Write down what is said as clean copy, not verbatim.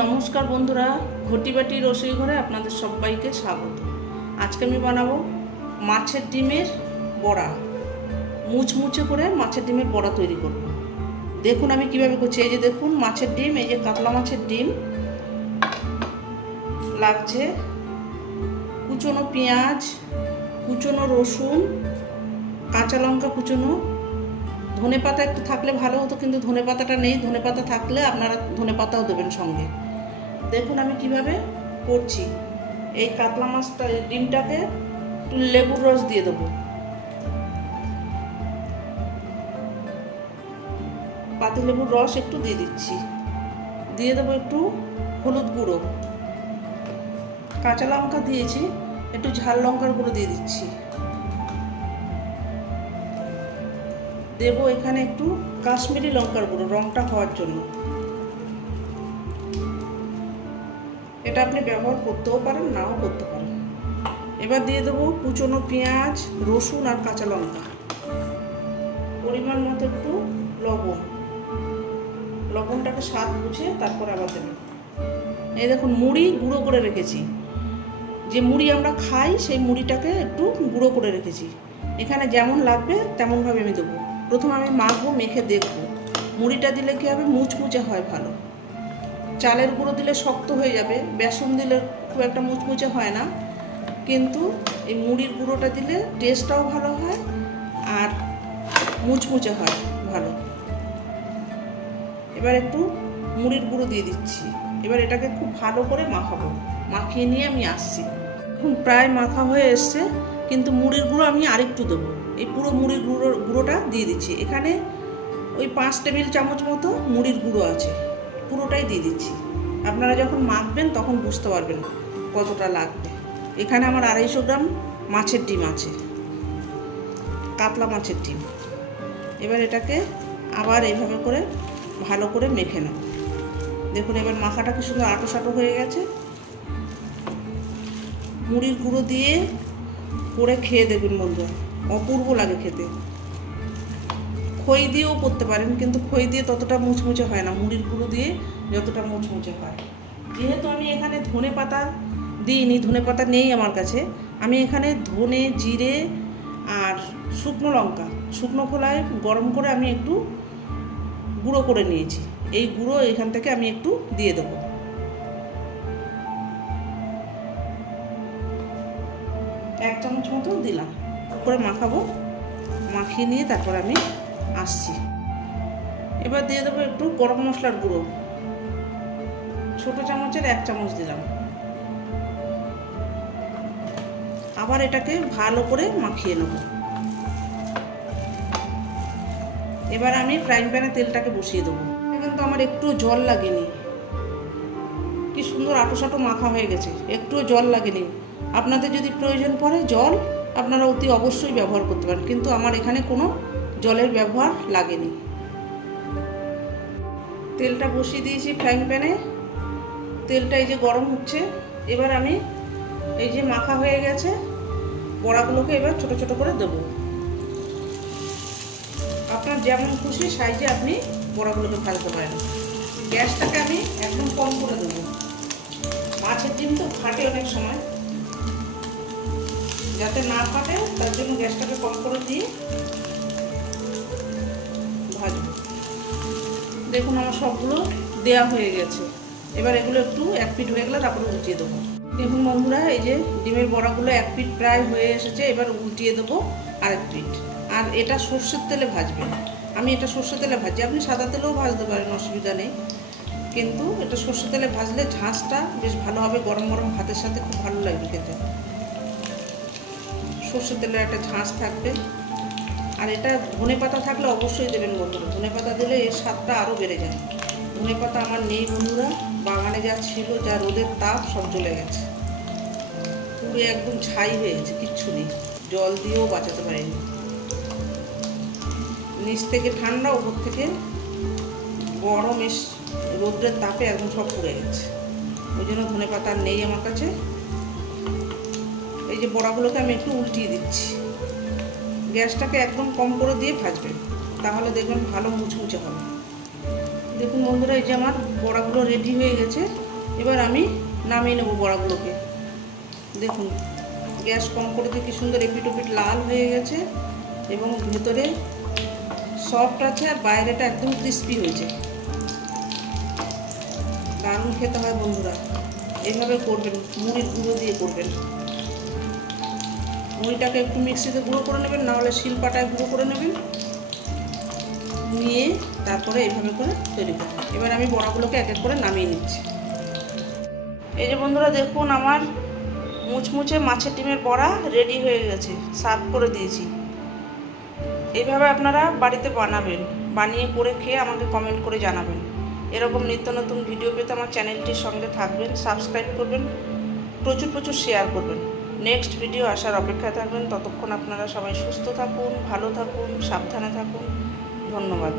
নমস্কার বন্ধুরা, ঘটিবাটি রসই ঘরে আপনাদের সবাইকে স্বাগত। আজকে আমি বানাবো মাছের ডিমের বড়া। মুচমুচে করে মাছের ডিমের বড়া তৈরি করব। দেখুন আমি কিভাবে করছি। এই যে দেখুন মাছের ডিম, এই যে কাতলা মাছের ডিম লাগছে, কুচনো পেঁয়াজ, কুচনো রসুন, কাঁচা লঙ্কা কুচনো, ধনেপাতা একটু থাকলে ভালো হতো কিন্তু ধনেপাতাটা নেই। ধনেপাতা থাকলে আপনারা ধনেপাতাও দেবেন সঙ্গে। দেখুন আমি কিভাবে করছি। এই কাতলা মাছটা ডিমটাকে একটু লেবুর রস দিয়ে দেবো, পাতি লেবুর রস একটু দিয়ে দিচ্ছি, দিয়ে দেবো একটু হলুদ গুঁড়ো, কাঁচা লঙ্কা দিয়েছি, একটু ঝাল লঙ্কার গুঁড়ো দিয়ে দিচ্ছি, দেবো এখানে একটু কাশ্মীরি লঙ্কার গুঁড়ো রংটা হওয়ার জন্য। এটা আপনি ব্যবহার করতেও পারেন, নাও করতে পারেন। এবার দিয়ে দেবো কুচনো পেঁয়াজ, রসুন আর কাঁচা লঙ্কা, পরিমাণ মতো একটু লবণ, লবণটাকে স্বাদ বুঝে তারপর আবার দেবেন। এই দেখুন মুড়ি গুঁড়ো করে রেখেছি, যে মুড়ি আমরা খাই সেই মুড়িটাকে একটু গুঁড়ো করে রেখেছি। এখানে যেমন লাগবে তেমনভাবে আমি দেবো। প্রথমে আমি মাখবো, মেখে দেখবো। মুড়িটা দিলে কী হবে, মুচমুচে হয় ভালো। চালের গুঁড়ো দিলে শক্ত হয়ে যাবে, বেসন দিলে খুব একটা মুচমুচে হয় না, কিন্তু এই মুড়ির গুঁড়োটা দিলে টেস্টটাও ভালো হয় আর মুচমুচে হয় ভালো। এবার একটু মুড়ির গুঁড়ো দিয়ে দিচ্ছি। এবার এটাকে খুব ভালো করে মাখাবো, মাখিয়ে নিয়ে আমি আসছি। এখন প্রায় মাখা হয়ে এসছে, কিন্তু মুড়ির গুঁড়ো আমি আরেকটু দেবো। এই পুরো মুড়ির গুঁড়োটা দিয়ে দিচ্ছি। এখানে ওই 5 টেবিল চামচ মতো মুড়ির গুঁড়ো আছে, পুরোটাই দিয়ে দিচ্ছি। আপনারা যখন মাখবেন তখন বুঝতে পারবেন কতটা লাগবে। এখানে আমার 250 গ্রাম মাছের ডিম আছে, কাতলা মাছের ডিম। এবার এটাকে আবার এইভাবে করে ভালো করে মেখে নেব। দেখুন এবার মাখাটা কি সুন্দর আটো সাটো হয়ে গেছে। মুড়ির গুঁড়ো দিয়ে করে খেয়ে দেখবেন বন্ধুরা, অপূর্ব লাগে খেতে। খই দিয়েও করতে পারেন, কিন্তু খই দিয়ে ততটা মুচমুচে হয় না মুড়ির গুঁড়ো দিয়ে যতটা মুচমুচে হয়। যেহেতু আমি এখানে ধনে পাতা দিইনি, ধনে পাতা নেই আমার কাছে, আমি এখানে ধনে, জিরে আর শুকনো লঙ্কা শুকনো খোলায় গরম করে আমি একটু গুঁড়ো করে নিয়েছি। এই গুঁড়ো এখান থেকে আমি একটু দিয়ে দেবো। এক চামচ মতো দিলাম, করে মাখাবো। মাখিয়ে নিয়ে তারপর আমি আসছি। এবার দিয়ে দেবো একটু গরম মশলার গুঁড়ো, ছোটো চামচের 1 চামচ দিলাম। আবার এটাকে ভালো করে মাখিয়ে নেব। এবার আমি ফ্রাইং প্যানে তেলটাকে বসিয়ে দেবো। কিন্তু আমার একটু জল লাগেনি, কি সুন্দর আটো সাটো মাখা হয়ে গেছে, একটুও জল লাগেনি। আপনাদের যদি প্রয়োজন পড়ে জল, আপনারা অতি অবশ্যই ব্যবহার করতে পারেন, কিন্তু আমার এখানে কোনো জলের ব্যবহার লাগেনি। তেলটা বসিয়ে দিয়েছি ফ্রাইং প্যানে, তেলটা এই যে গরম হচ্ছে। এবার আমি এই যে মাখা হয়ে গেছে বড়াগুলোকে এবার ছোট ছোট করে দেবো। আপনার যেমন খুশি সাইজে আপনি বড়াগুলোকে ভাজতে পারেন। গ্যাসটাকে আমি একদম কম করে দেবো। মাছের ডিম তো ফাটে অনেক সময়, যাতে না ফাটে তার জন্য গ্যাসটাকে কম করে দিয়ে ভাজবো। দেখুন আমার সবগুলো দেয়া হয়ে গেছে। এবার এগুলো একটু এক পিঠ হয়ে গেলে তারপরে উল্টিয়ে দেবো। দেখুন বন্ধুরা, এই যে ডিমের বড়াগুলো এক পিঠ প্রায় হয়ে এসেছে। এবার উল্টিয়ে দেবো আরেক পিঠ। আর এটা সর্ষের তেলে ভাজবেন। আমি এটা সর্ষের তেলে ভাজি, আপনি সাদা তেলেও ভাজতে পারেন, অসুবিধা নেই। কিন্তু এটা সর্ষের তেলে ভাজলে ঝাঁসটা বেশ ভালো হবে, গরম গরম ভাতের সাথে খুব ভালো লাগবে খেতে। সর্ষের তেলের একটা ঝাঁস থাকবে। আর এটা ধনে পাতা থাকলে অবশ্যই দেবেন বন্ধুরা, ধনে পাতা দিলে এর স্বাদটা আরও বেড়ে যায়। ধনে পাতা আমার নেই বন্ধুরা, বাগানে যা ছিল, যা রোদের তাপ সব চলে গেছে, পুরো একদম ছাই হয়ে গেছে, কিচ্ছু নেই। জল দিয়েও বাঁচাতে পারিনি। নিচ থেকে ঠান্ডা, উপর থেকে গরম, এস রোদ্রের তাপে একদম সব পুড়ে গেছে। ওই জন্য ধনে পাতা নেই আমার কাছে। এই যে বড়াগুলোকে আমি একটু উল্টিয়ে দিচ্ছি। গ্যাসটাকে একদম কম করে দিয়ে ভাজবেন, তাহলে দেখবেন ভালো মুচমুচে হবে। দেখুন বন্ধুরা, এই যে আমার বড়াগুলো রেডি হয়ে গেছে। এবার আমি নামিয়ে নেবো বড়াগুলোকে। দেখুন গ্যাস কম করে দিয়ে কি সুন্দর এপিট ওপিট লাল হয়ে গেছে এবং ভেতরে সফট আছে আর বাইরেটা একদম ক্রিস্পি হয়েছে। দারুণ খেতে হয় বন্ধুরা, এইভাবে করবেন, মুড়ির গুঁড়ো দিয়ে করবেন। মুড়িটাকে একটু মিক্সিতে গুঁড়ো করে নেবেন, নাহলে শিলপাটায় গুঁড়ো করে নেবেন, নিয়ে তারপরে এইভাবে করে তৈরি করবেন। এবার আমি বড়াগুলোকে এক এক করে নামিয়ে নিচ্ছি। এই যে বন্ধুরা দেখুন, আমার মুচমুচে মাছের ডিমের বড়া রেডি হয়ে গেছে, সার্ভ করে দিয়েছি। এইভাবে আপনারা বাড়িতে বানাবেন, বানিয়ে করে খেয়ে আমাকে কমেন্ট করে জানাবেন। এরকম নিত্য নতুন ভিডিও পেতে আমার চ্যানেলটির সঙ্গে থাকবেন, সাবস্ক্রাইব করবেন, প্রচুর প্রচুর শেয়ার করবেন। নেক্সট ভিডিও আসার অপেক্ষায় থাকবেন। ততক্ষণ আপনারা সবাই সুস্থ থাকুন, ভালো থাকুন, সাবধানে থাকুন। ধন্যবাদ।